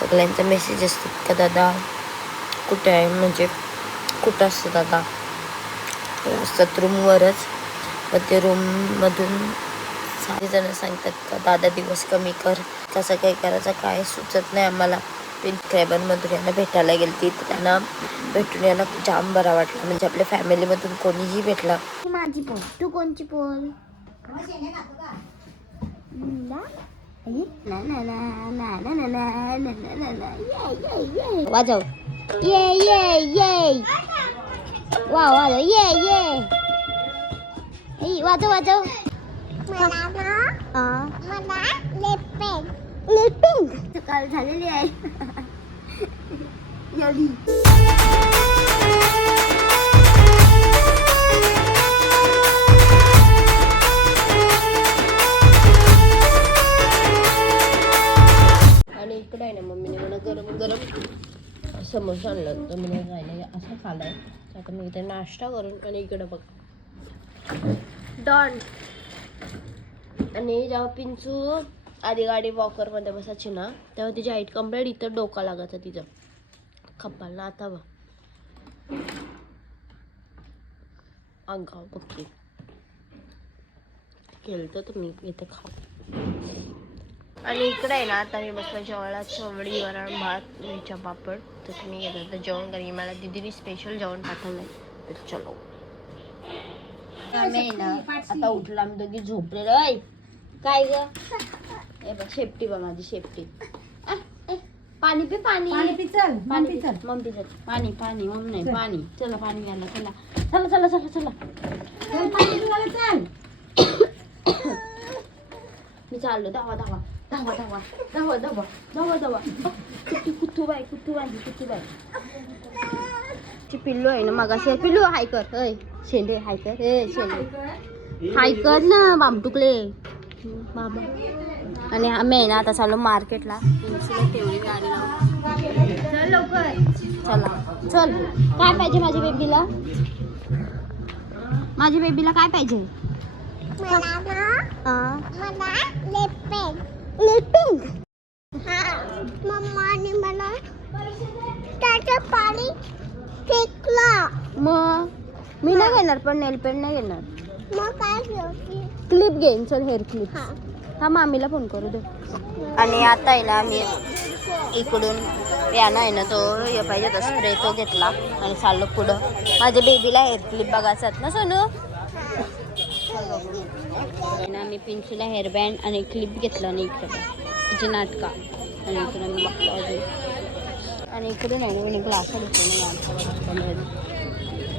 सगळ्यांचा मेसेज असतात का दादा कुठे आहे? म्हणजे कुठं असतं दादा? सतरूमवरच असतात रूमवरच ते रूममधून जण सांगतात का दादा दिवस कमी कर. कसं काय करायचं काय सुचत नाही आम्हाला. सबस्क्रायबरमधून यांना भेटायला गेली तर त्यांना भेटून यांना जाम बरा वाटला. म्हणजे आपल्या फॅमिलीमधून कोणीही भेटला. माझी पोल तू कोणची पोल 맞아. 예, 예, 예. 와, 맞아. 예, 예. 에이, 맞아, 맞아. 뭐라고? 어. 뭐라? 립핑. 립핑. 색깔 잘 흘려야 여기. इकडे आहे ना मम्मीने मला गरम गरम समोसा आणलं तर मी राहिला असं खाल्लाय तर आता मी इथे नाश्ता करून आणि इकडं बघ. डॉन आणि जेव्हा पिंचू आधी गाडी वॉकरमध्ये बसायची ना तेव्हा तिची हाईट कंप्लीट इथं डोका लागायचा तिचं. खप्पाला आता बघ. अंगाव बघ केलं तर तुम्ही इथे खाऊ आणि इकडे आहे ना आता मी बसला जेवायला. चवडी वरण भात मिरच्या पापड. तर तुम्ही येतात तर जेवण करी मला दिदीने स्पेशल जेवण पाठवलंय. तर चलो. आम्ही आहे ना आता उठला आम्ही दोघी झोपलेलो. आहे काय ग? हे बघ शेपटी बघ माझी शेपटी. आ, ए, पाणी पे पाणी. पाणी पी चल. पाणी पी चल. मग पी चल. पाणी पाणी मग नाही पाणी. चला पाणी घ्यायला चला. चला चला चला चला. चल पाणी चल. मी चाललो धावा धावा. धावा धावा धावा धावा धावा धावा Kuttu Kuttu bye Kuttu bye Kuttu bye ती पिल्लू आहे ना मागाशी पिल्लू हाय कर शेंडे हाय कर ए शेंडे हाय कर ना बामटुकले बाबा आणि आम्ही आहे ना आता चाललो मार्केटला तेवढी गाडी चल लवकर चला चल काय पाहिजे माझ्या बेबीला माझ्या बेबीला काय पाहिजे मला ना हा मला लेपिंग लेपिंग मम्माने मला त्याचं पाणी फेकलं मग मी नाही घेणार पण नेल पेंट नाही घेणार. मग काय ठेवते क्लिप घेईन चल हेअर क्लिप हा. हा मामीला फोन करू दे. आणि आता आहे ना आम्ही इकडून यानं आहे ना तो हे पाहिजे तो स्प्रे तो घेतला आणि चाललो पुढं. माझ्या बेबीला हेअर क्लिप बघायचं ना सोनू? आणि आम्ही पिंचूला हेअरबँड आणि क्लिप घेतलं आणि इकडे. तिची नाटका. आणि इकडे मी बघतो अजून. आणि इकडे नाही ना मी ग्लास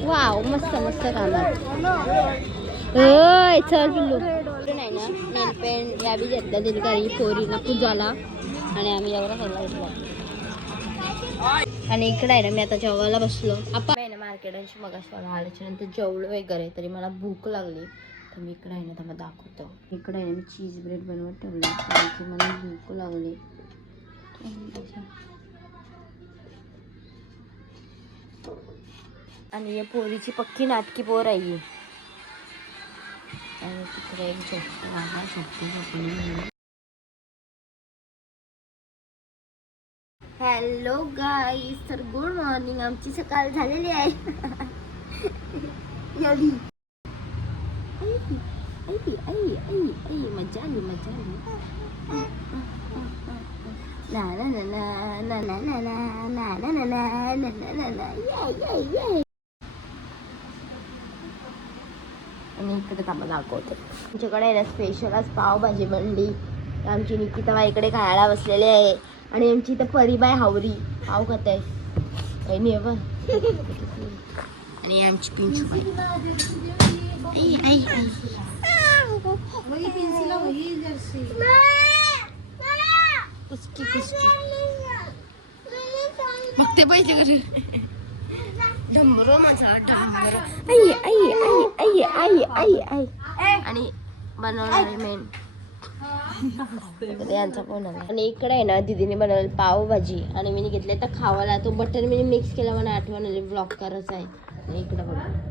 वाव मस्त मस्त कामात होय चल पिल्लू. इकडून नाही ना नेल पेंट या बी घेतल्या तिथे काही पोरीला पूजाला. आणि आम्ही एवढा खायला घेतला आणि इकडे आहे ना मी आता जेवायला बसलो. आपण आहे ना मार्केटांशी मग आल्याच्यानंतर जेवलो वगैरे तरी मला भूक लागली. तर मी इकडे आहे ना तर मग दाखवतो. इकडे आहे ना मी चीज ब्रेड बनवत ठेवले मला भूक लागली. आणि या पोरीची पक्की नाटकी पोर आहे आणि तिकडे एक झोपली हॅलो गाईस तर गुड मॉर्निंग आमची सकाळ झालेली आहे. एवढी आई, आई, आई, आई, मजा आली मजा आली ना ना ना ना ना ना ना ना ना ना ना ना ना ना ना ये ये ये आणि इकडे थांबा दाखवते आमच्याकडे ना स्पेशल आज पावभाजी बनली आमची निकिता इकडे खायला बसलेली आहे आणि आमची इथं परीबाई हावरी पाव खात आहे काही आणि आमची पिंचू बाई आई आई आई वही वही मग ते पाहिजे करे डंबरो माझा डंबरो आई आई आई आई आई आई आई आणि बनवणारे मेन यांचा फोन आला. आणि इकडे आहे ना दीदीने बनवलं पावभाजी. आणि मी घेतले तर खावाला. तो बटर मी मिक्स केला मला आठवण आली. ब्लॉक करायचा आहे. इकडे बघा.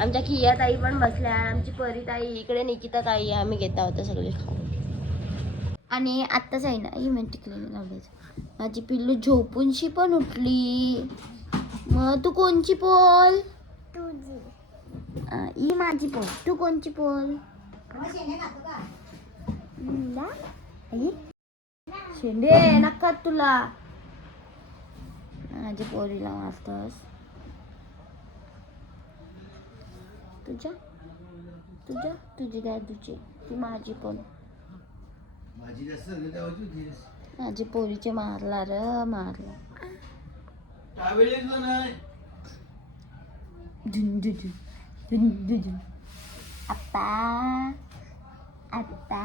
आमच्या खिया ताई पण बसल्या आमची परी ताई इकडे निकिता ताई आम्ही घेत आहोत सगळे आणि आत्ताच आहे ना ही मी टिकलेली लावल्याचं. माझी पिल्लू झोपूनशी पण उठली. मग तू कोणची पोल तुझी. आ, ही माझी पोल तू कोणची पोल? शेंडे नका तुला. माझ्या पोरीला मारतस. तुझ्या? तुझ्या? तुझी काय तुझी? ती माझी पण. माझी पोरीचे मारला र मारला. आप्पा आप्पा.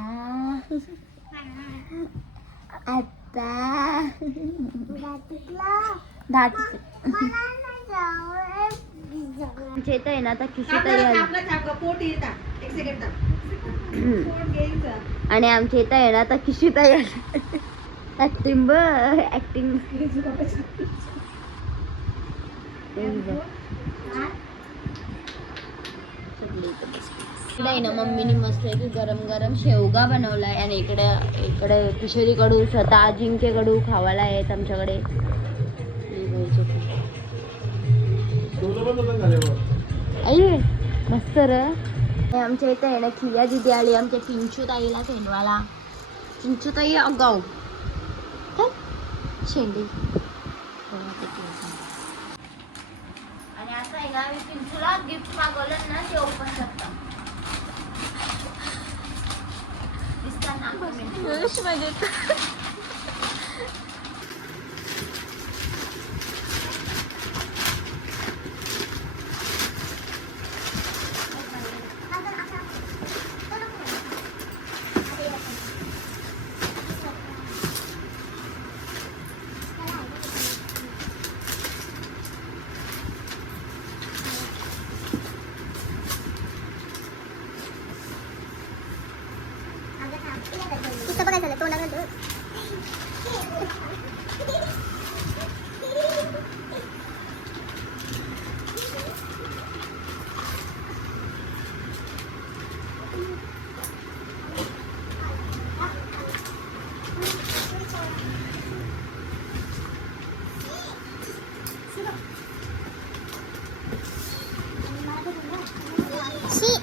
आप्पा. दाट आमच्या आहे ना आता खिशी तयार. आणि आमच्या इथं आहे ना आता खिशी तयार ऍक्टिंग ब ऍक्टिंग इकडे आहे ना मम्मीने मस्त की गरम गरम शेवगा बनवलाय. आणि इकडे इकडे किशोरी कडू स्वतः अजिंक्य कडू खावायला आहेत आमच्याकडे. आई मस्त र. आमच्या इथं आहे ना खिया दिदी आली आमच्या पिंचू ताईला फेनवाला पिंचू ताई अगाऊ. हं? शेंडी. आणि असं आहे ना मी पिंचूला गिफ्ट मागवलं ना ते ओपन करता दिसताना し。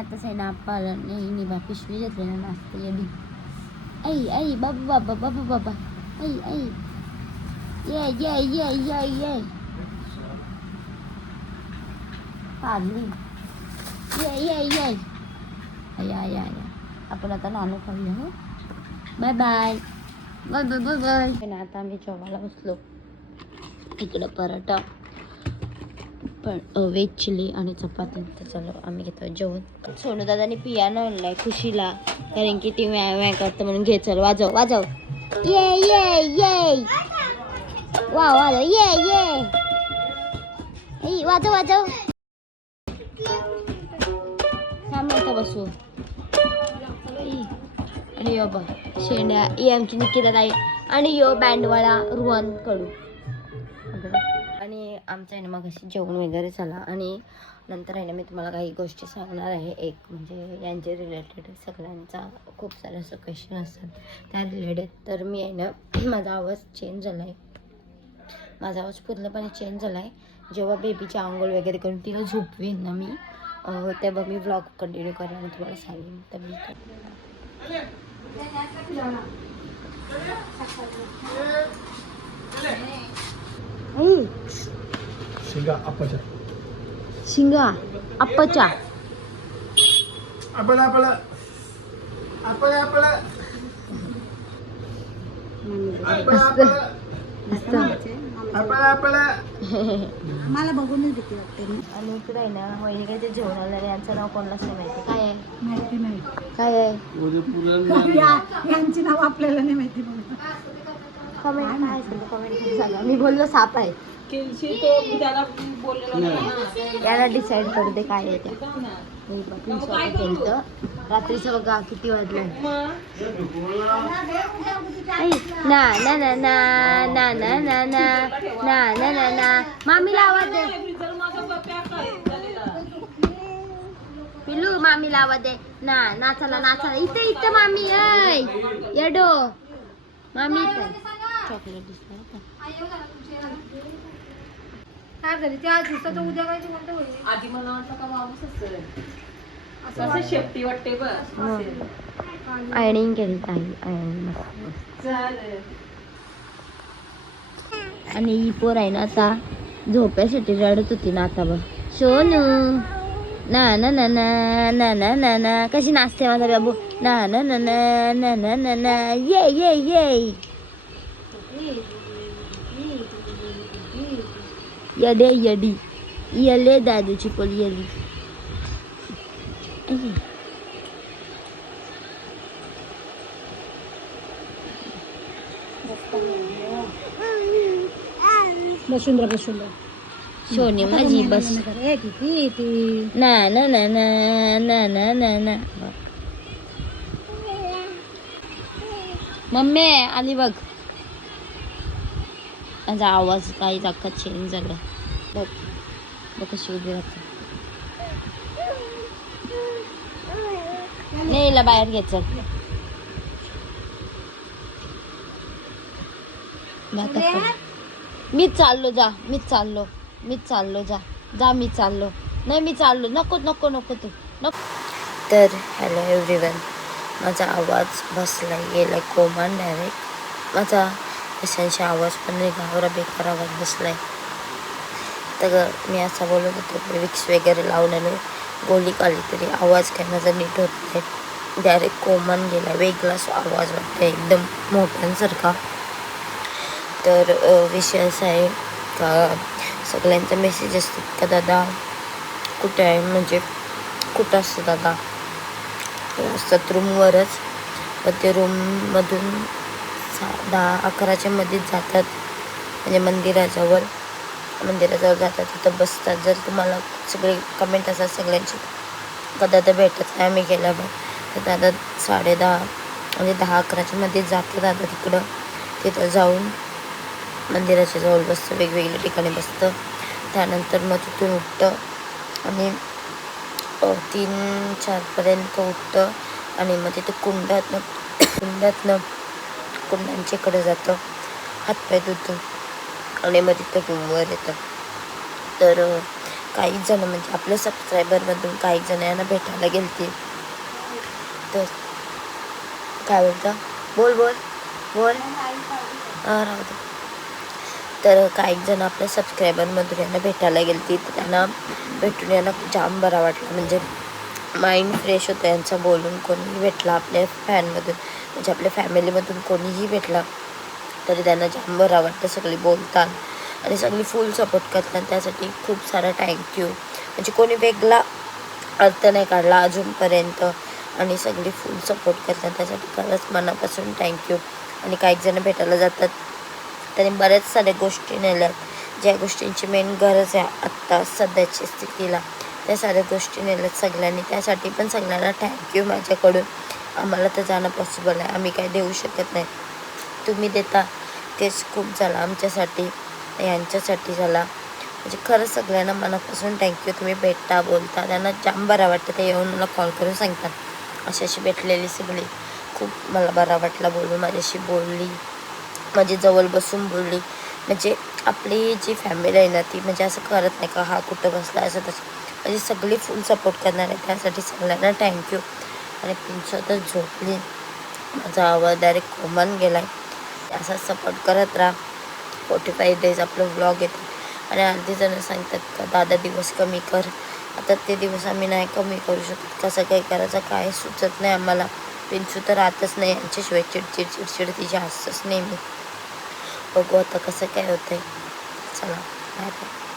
आणि आता आहे ना आप्पा आला नाही नाही बा पिशवी घेतली ना नाचते येडी आई आई बाबा बाबा बाबा बाबा आई आई ये ये ये ये ये पाडली ये ये ये या या या आपण आता नानू खाऊया हो bye bye bye bye bye bye आता आम्ही जेवायला बसलो इकडं पराठा पण व्हेज चिली आणि चपाती तर चलो आम्ही घेतो जेवण. सोनू दादाने पियानो आणलाय खुशीला कारण की ती व्याय व्याय करतं म्हणून घे चल वाजव वाजव. ये ये ये. वा वाजव ये ये. वाजव वाजव. थांब बसू. आणि यो बघ शेंड्या ही आमची निकिता ताई आणि यो बँडवाला रुहान कडू. आमचं आहे ना मग अशी जेवण वगैरे झाला आणि नंतर आहे ना मी तुम्हाला काही गोष्टी सांगणार आहे. एक म्हणजे यांचे रिलेटेड सगळ्यांचा खूप सारे असं क्वेश्चन असतात. त्या रिलेटेड तर मी आहे ना माझा आवाज चेंज झाला आहे माझा आवाज पूर्णपणे चेंज झाला आहे जेव्हा बेबीची आंघोळ वगैरे करून तिला झोपवेन ना मी तेव्हा मी ब्लॉग कंटिन्यू करेन आणि तुम्हाला सांगेन. तर मी शिंगा अप्पाच्या शिंगा अप्पाच्या आपला आपला मला बघूनच भीती वाटते आणि इकडे आहे ना वहिनी काही ते जेवण आलं आणि यांचं नाव कोणालाच नाही माहिती काय आहे? माहिती नाही. काय आहे? या- यांची नाव आपल्याला नाही माहिती कमेंट काय असेल कमेंट सांगा मी बोललो साप आहे याला डिसाईड करू दे काय स्वतः केलं रात्रीचं बघा किती वाजलं ना ना ना ना ना ना ना ना ना ना ना ना मामीला आवाज दे पिल्लू मामीला आवाज दे ना नाचाला नाचाला इथे इथं मामी ऐ येडो मामी इथं चॉकलेट का? काय झाली त्या दिवसाचं उद्या काय म्हणतो आधी मला वाटलं का माणूस असेल असं शेपटी वाटते बस आयर्निंग केली ताई आयर्निंग मस्त आणि ही पोर आहे ना आता झोप्यासाठी रडत होती ना आता बघ सोनू ना ना ना ना ना ना ना ना कशी नाचते माझा बाबू ना ना ना ना ना ना ना ना ये ये ये यडे यडी यले दादूची पोल यली बसुंद्रा बसुंद्रा सोनी माझी बस ए किती ती ना ना ना ना ना ना ना ना मम्मी आली बघ माझा आवाज काही अख्खा चेंज झाला बघ बघ कशी उभी राहते. नाही हिला बाहेर घे चल. मग आता काय? मीच चाललो जा. मीच चाललो. मीच चाललो जा. जा मी चाललो. नाही मी चाललो. नको नको नको तू. नको. तर हॅलो एव्हरीवन माझा आवाज बसला गेला कोमान डायरेक्ट माझा कशांशी आवाज पण नाही घावरा बेकार आवाज बसलाय. तर मी असा बोलत होतो विक्स वगैरे लावल्याने गोली गोळी काढली तरी आवाज काय माझा नीट होत नाही. डायरेक्ट कोमान गेला वेगळाच आवाज वाटतो एकदम मोठ्यांसारखा. तर विषय असा आहे का सगळ्यांचा मेसेज असतात का दादा? कुठे आहे? म्हणजे कुठं असतं दादा? असतात रूमवरच पण ते रूममधून दहा अकराच्या मध्येच जातात. म्हणजे मंदिराजवळ. मंदिराजवळ जातात. तिथं बसतात. जर तुम्हाला सगळे कमेंट असतात सगळ्यांची का दादा भेटत नाही आम्ही गेल्यावर. तर दादा साडे दहा म्हणजे दहा अकराच्या मध्ये जातं दादा तिकडं. तिथं जाऊन मंदिराच्या जवळ बसतं वेगवेगळ्या ठिकाणी बसतं. त्यानंतर मग तिथून उठतं आणि तीन चारपर्यंत उठतं. आणि मग तिथं कुंडातनं कुंडातनं कुंडांच्याकडे जातं? हातपाय धुतो. आणि मग तिथं रूमवर येतं. तर काही जण म्हणजे आपल्या सबस्क्रायबरमधून काही जण यांना भेटायला गेलते. तर काय बोलतं? बोल बोल. बोल. हां राहू दे. तर काही जण आपल्या सबस्क्रायबरमधून यांना भेटायला गेलती. तर त्यांना भेटून यांना जाम बरा वाटला. म्हणजे माइंड फ्रेश होतं यांचं बोलून कोणीही भेटला आपल्या फॅनमधून म्हणजे आपल्या फॅमिलीमधून कोणीही भेटला तरी त्यांना जाम बरं वाटतं सगळी बोलतात आणि सगळी फुल सपोर्ट करतात त्यासाठी खूप सारा थँक्यू म्हणजे कोणी वेगळा अर्थ नाही काढला अजूनपर्यंत आणि सगळी फुल सपोर्ट करतात त्यासाठी खरंच मनापासून थँक्यू आणि काही जण भेटायला जातात त्यांनी बऱ्याच साऱ्या गोष्टी नेल्यात. ज्या गोष्टींची मेन गरज आहे आत्ता सध्याची स्थितीला. त्या साऱ्या गोष्टी नेल्यात सगळ्यांनी. त्यासाठी पण सगळ्यांना थँक्यू माझ्याकडून. आम्हाला तर जाणं पॉसिबल आहे. आम्ही काय देऊ शकत नाही. तुम्ही देता तेच खूप झालं आमच्यासाठी यांच्यासाठी झाला. म्हणजे खरंच सगळ्यांना मनापासून थँक्यू तुम्ही भेटता बोलता त्यांना जाम बरं वाटतं. ते येऊन मला कॉल करून सांगतात. अशी अशी भेटलेली सगळी. खूप मला बरा वाटला बोलून. माझ्याशी बोलली. माझी जवळ बसून बोलली. म्हणजे आपली जी फॅमिली आहे ना ती म्हणजे असं करत नाही का हा कुठं बसला असं तसं. म्हणजे सगळी फुल सपोर्ट करणार आहे. त्यासाठी सगळ्यांना थँक्यू आणि पिंचू तर झोपली. माझा आवाज डायरेक्ट कोमन गेला आहे असा सपोर्ट करत राहा. फोर्टी फाईव्ह डेज आपलं ब्लॉग येतो. आणि अर्धी जणं सांगतात का दादा दिवस कमी कर. आता ते दिवस आम्ही नाही कमी करू शकत. कसं काही करायचं? काय सुचत नाही आम्हाला. पिंचू तर राहतच नाही. यांच्याशिवाय चिडचिड चिडचिड तिची असतंच नेहमी बघू आता कसं काय होतं आहे चला बाय बाय